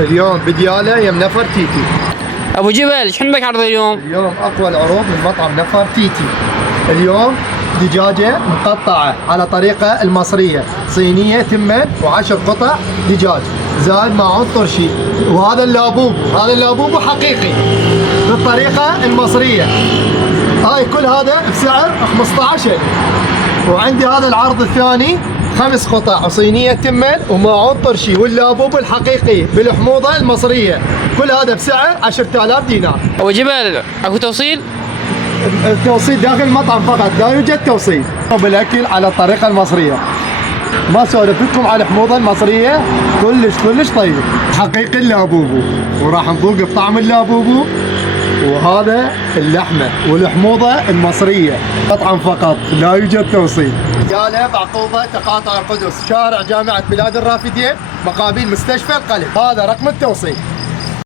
اليوم بدياله يم نفر تيتي. ابو جبل ايش عندك عرض اليوم؟ اليوم اقوى العروض من مطعم نفر تيتي. اليوم دجاجة مقطعة على طريقة المصرية، صينية تمن و10 قطع دجاج زائد معون طرشي. وهذا اللابوب حقيقي بالطريقة المصرية. هاي كل هذا بسعر 15. وعندي هذا العرض الثاني 5 قطع صينية تمن ومعون طرشي واللابوب الحقيقي بالحموضة المصرية. كل هذا بسعر 10,000 دينار. ابو جبل اكو توصيل؟ التوصيل داخل المطعم فقط، لا يوجد توصيل. بالاكل على الطريقه المصريه، ما سولف لكم على الحموضه المصريه، كلش طيب حقيقي اللابوبو. وراح نذوق بطعم اللابوبو. وهذا اللحمه والحموضه المصريه، مطعم فقط لا يوجد توصيل. دياله بعقوبه تقاطع القدس، شارع جامعه بلاد الرافدين، مقابل مستشفى القلب. هذا رقم التوصيل.